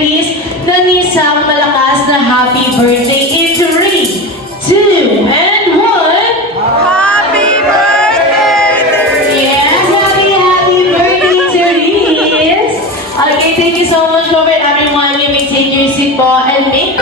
release ng isang malakas na happy birthday in 3, 2, and 1. Happy birthday! Yes, happy birthday to Liz. Okay, thank you so much for it, everyone. You may take your seat po and make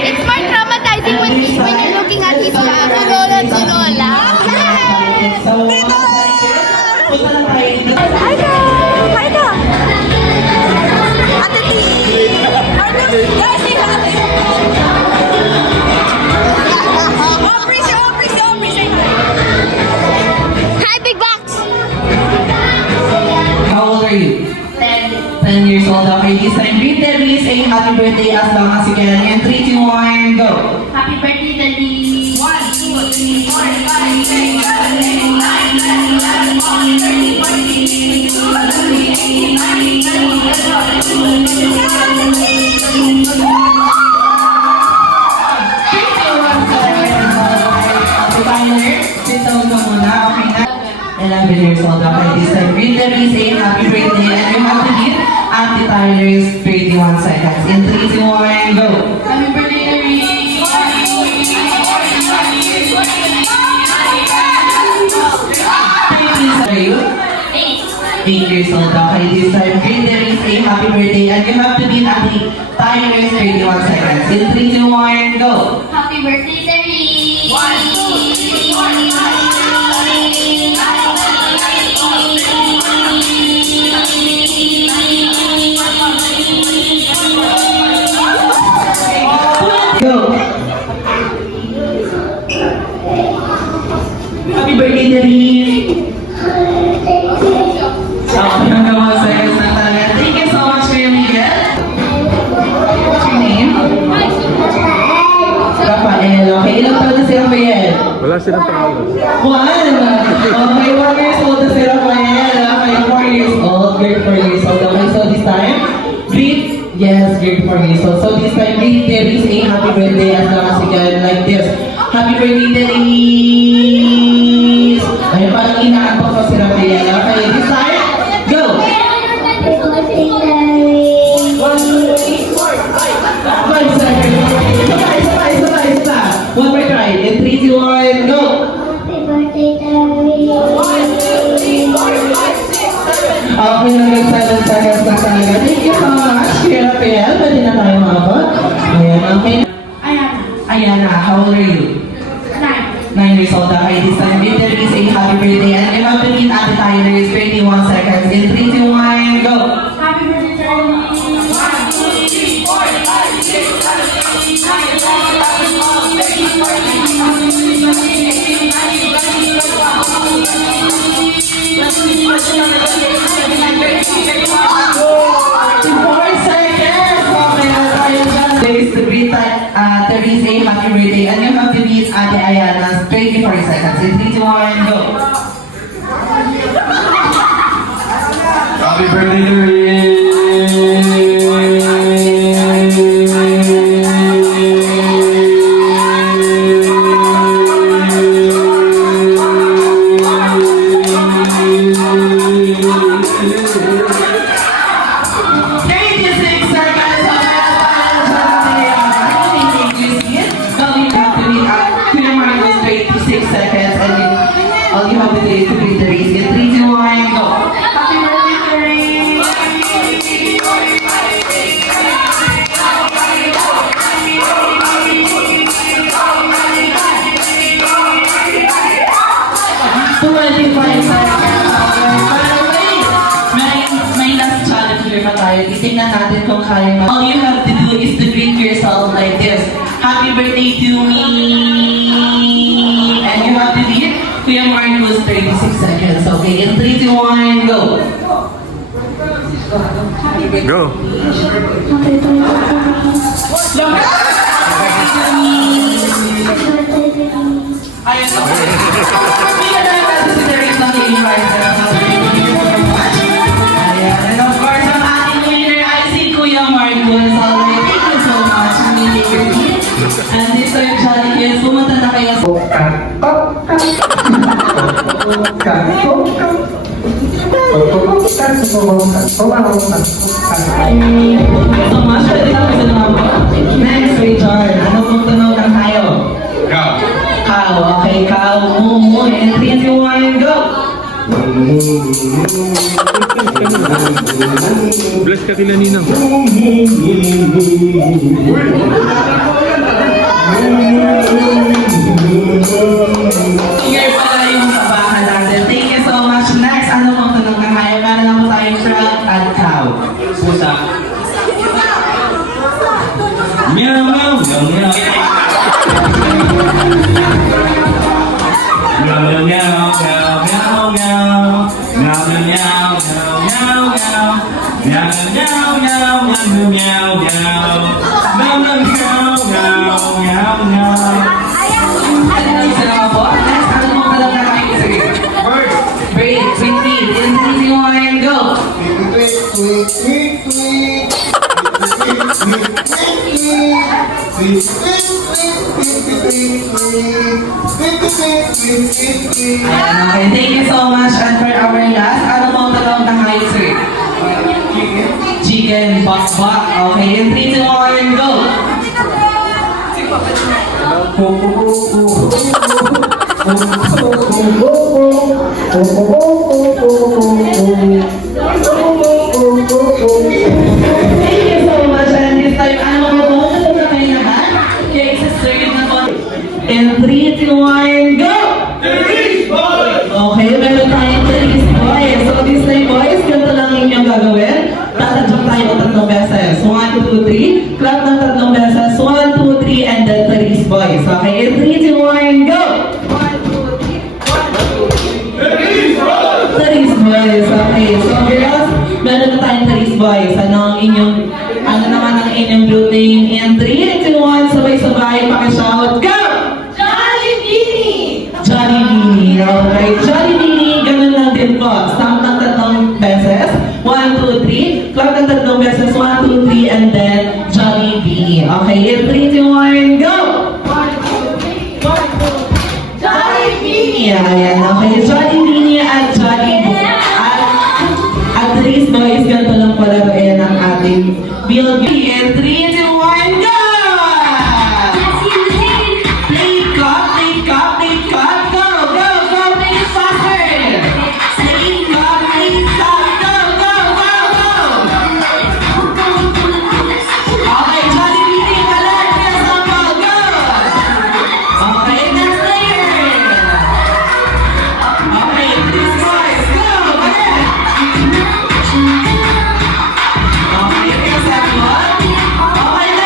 It's more traumatizing when you're looking at his lola at si lola. Hi, Big Box! How old are you? 10. 10 years old. Okay, this time greet them, please say happy birthday as long as you can. And 3, 2, 1, go. Happy birthday, Daddy. 1, 2, 3, 4, 5, 6, 7, 8, 9, 10, 11, 12, 13, 14, 15, 16, 17, 18, 19, 20, Sit down ka muna, okay na? 11 years old. Okay, this time greet them, please say happy birthday. And you have to give Auntie Tyler's 31 seconds. In 3, 2, 1, go. Happy birthday, Daddy. Are you? 8 years old. Okay, this time greet them, please say happy birthday. And you have to give Auntie Tyler's 31 seconds. In 3, 2, 1, go. Happy birthday, Daddy. 1, 2, 3, 4, 5, 6, 7, 8, 9, 10, 11, 12, 13, 14, 15, 16, 17, 18, 19, 20. Go! Happy birthday, Daddy! Hanggang 1 seconds na talaga. Thank you so much, Kuya Miguel. What's your name? Rafael. Okay, ilang taon na si Rafael? Wala silang pangalan. 1! Okay, 1 years old na si Rafael. Okay, 4 years old. Grade 4 years old. Okay, so this time, greet. Yes, grade 4 years old. So this time, greet Daddy, say happy birthday as long as you can, like this. Happy birthday, Daddy! Ay, parang inaantok pa si Rafael. Okay, this time, go! 5 seconds. Sabay. One more try. In 3, 2, 1, go! Okay, hanggang 7 seconds na talaga. Thank you so much, Kuya Rafael. Pwede na tayo mabot. Ayan, okay. Ayana, how old are you? 9 years old. Okay, this time, literally say happy birthday. And you have to meet Ate Tyler's 21 seconds. In 3, 2, 1, go! Happy birthday, Daddy. 1, 2, 3, 4, 5, 6, 7, 8, 9, 10, 11, 12, 13, 14, 15, 16, 17, 18, 19, 20, 4 seconds! Okay, na tayo dyan. There is to greet Teresa, happy birthday. And you have to meet Ate Ayana's 24 seconds. In 3, 2, 1, go! Happy birthday, Luis! All you have to do is to greet the race. In 3, 2, 1, go! Happy birthday, May last challenge here pa tayo. Titignan natin kung kaya mo. All you have to do is to greet yourself like this. Happy birthday to me! And you have to be Kuya Marcos 36 seconds. Okay, in 3, 2, 1, go! Go! Ayun, so, pinag-alala si Teresa ng King Prizes. Ayan, and of course, ang ating winner ay si Kuya Mark Gonzalez. Thank you so much, Mini Kirby. And this time, Johnny Kids, pumunta na kayo sa... So much, pwede na pwede na po. Next, Richard, ano pong tunog ng tayo? Go. Cow, okay, cow, moo, and 3, 2, 1, go! Bless ka kila Ninang. Here pala yung sabahan natin. Thank you so much. Next, ano pong tunog ng tayo? Para lang po tayong frog at cow. Pusa. Meow, meow, meow, meow. Meow, meow, meow, meow, meow, meow. Meow, meow, meow, meow, meow, meow. Meow, meow, meow, meow, meow, meow. Meow, meow, meow, meow, meow, meow. Ano yung sila po? Next, ano pong tunog ng tayo? Sige. Bird. Great, sweet, sweet. In 3, 2, 1, go! Ayan, okay. Thank you so much. And for our last, ano pong tunog ng tayo? Sige. Chicken, bak-bak. Okay, in 3, 2, 1, go! Thank you so much. And this time, ano po po? Ito na kayo naman. Okay, sister, yun na po. In 3, 2, 1, go! Okay, meron tayong Therese Boys. So this time, boys, ganito lang inyong gagawin. Tatadjok tayo ng 3 beses. 1, 2, 3. Clap ng 3 beses. 1, 2, 3, and then Therese Boys. Okay, in 3, 2, 1, go! Therese Boys. Okay, so girls, meron na tayong Therese Boys. Ano naman ang inyong blue name? In 3, 2, 1, sabay-sabay, pakishout, go! Johnny Beanie. Okay, Johnny Beanie, ganun lang din po. Stamp ng 3 beses. 1, 2, 3. Clap ng 3 beses. 1, 2, 3. And then, Johnny Beanie. Okay, in 3, 2, 1, go! Johnny Beanie. Ayan, okay. Johnny Beanie at Johnny at Therese Boys, ganito lang pala rin ang ating build. In 3, 2, 1, go! Okay,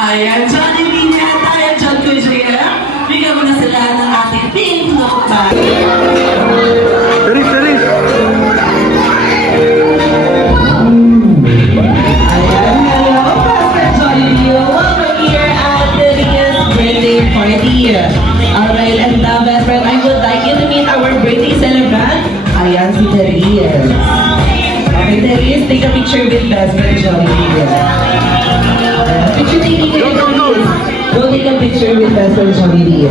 Ayan, Jollibee niya tayo, John Kuya. Bigyan mo na sila ng ating pink look bag. Ayan, hello, Pastor Jollibee. Welcome here at Lydia's birthday party. Alright, and now, best friend, I would like you to meet our birthday celebrant. Ayan, si Therese. Okay, Therese, take a picture with best friend Jollibee. Picture taking it. Go take a picture with best friend Jollibee.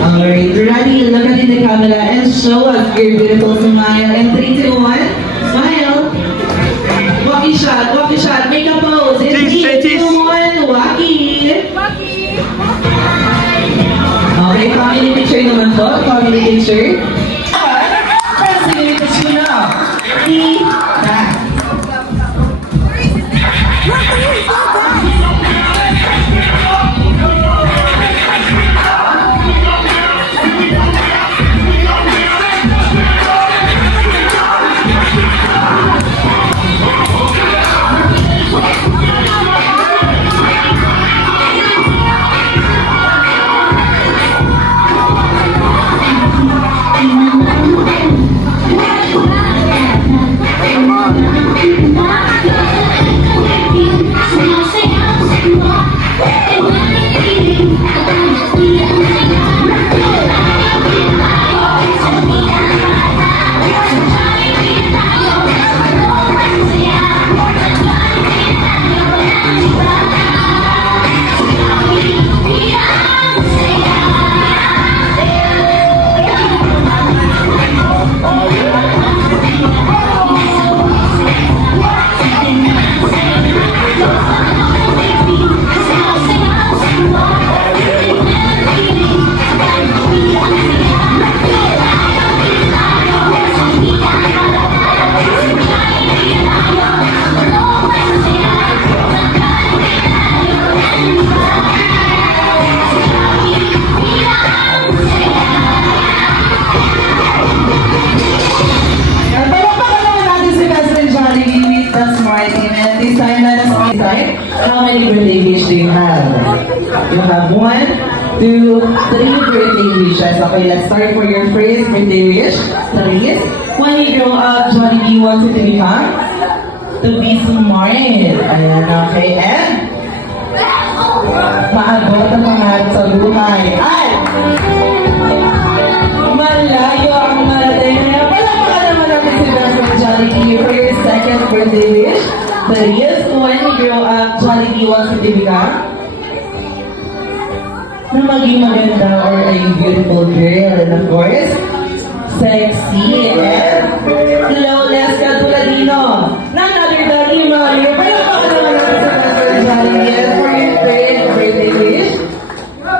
Alright, ready? Look at in the camera and show us your beautiful smile. And 3, 2, 1, smile. Walkie shot, make a pose. In 3, 2, 1, walkie. Okay, family picture naman po. Family picture. Translate it to now. Back. How many birthday wishes do you have? You have 1, 2, 3 birthday wishes. Okay, let's start for your first birthday wish. Therese, when you grow up, Jollibee wants you to become? To be smart. Ayan, okay. And? Maabot ang pangarap sa buhay. At? Malayo ang marating. Kaya palakpakan naman natin si Pastor Jollibee for your second birthday wish. Therese, when you grow up, Jollibee wants you to become? Na maging maganda or a beautiful girl. And of course, sexy and flawless Katuladino. None other than you, Mario. Palakpakan naman natin si Pastor Jollibee for your third birthday wish.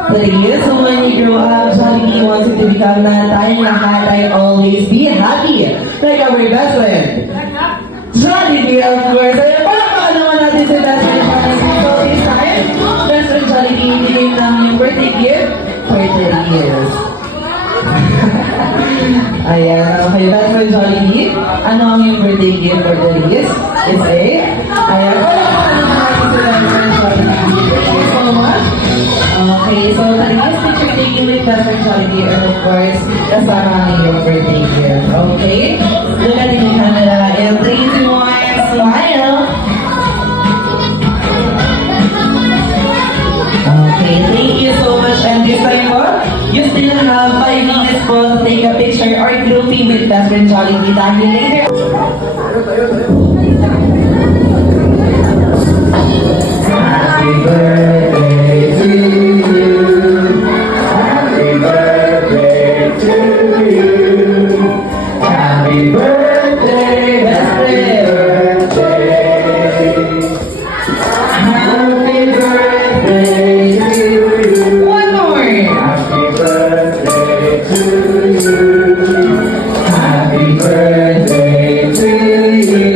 Therese, when you grow up, Jollibee wants you to become na tayong lahat ay always be happy. Like our best friend. Jollibee, of course. Ay, palakpakan naman natin si Best Friend Jollibee. So this time, Best Friend Jollibee bigay ng birthday gift for 30 years. Ayan, okay, Best Friend Jollibee. Ano ang yung birthday gift for 30 years? It's a... Ayan, palakpakan naman natin si Best Friend Jollibee. Thank you so much. Okay, so Therese, picture taking with Best Friend Jollibee and of course, kasama ang iyong birthday gift. Okay? Look at the camera. And 3, 2, 1, smile. Okay, thank you so much. And this time po, you still have 5 minutes po to take a picture or grouping with Best Friend Jollibee. Dahil later. Happy birthday to you. Happy birthday to you. Happy birthday, best friend. Happy birthday to you. One more. Happy birthday to you. Happy birthday to you.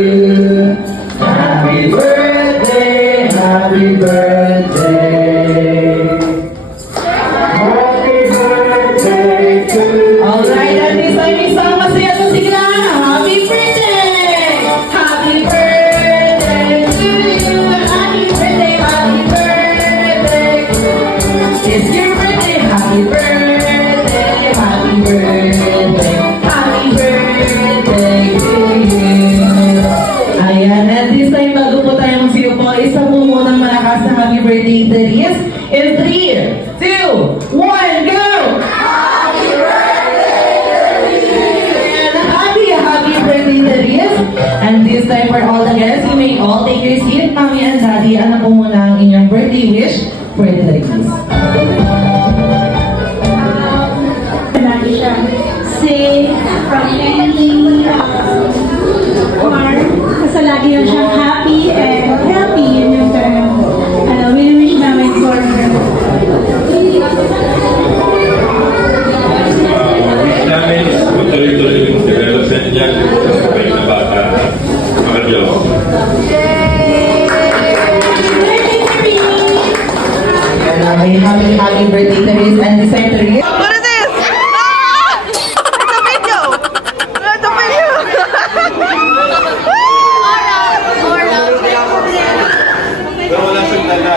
Happy birthday, happy birthday. Happy birthday to you. Alright, at this time, isang masaya to sila. Happy birthday! Happy birthday to you! Happy birthday, happy birthday! happy birthday, Therese. In 3, 2, 1, go! Happy birthday, Therese. And this time for all the guests, you may all take your seat. Mommy and Daddy, ano po muna ang inyong birthday wish for Therese? Lagi siya safe from any harm. Basta lagi lang siya happy and healthy. Yun yung talagang wish namin for her. Wish namin is tuloy-tuloy yung development niya sa sabay na bata. Mga Diyos. Happy birthday, Therese. And this time, Therese. What is this? Ah! It's a video! It's a video! Pero wala siyang dala.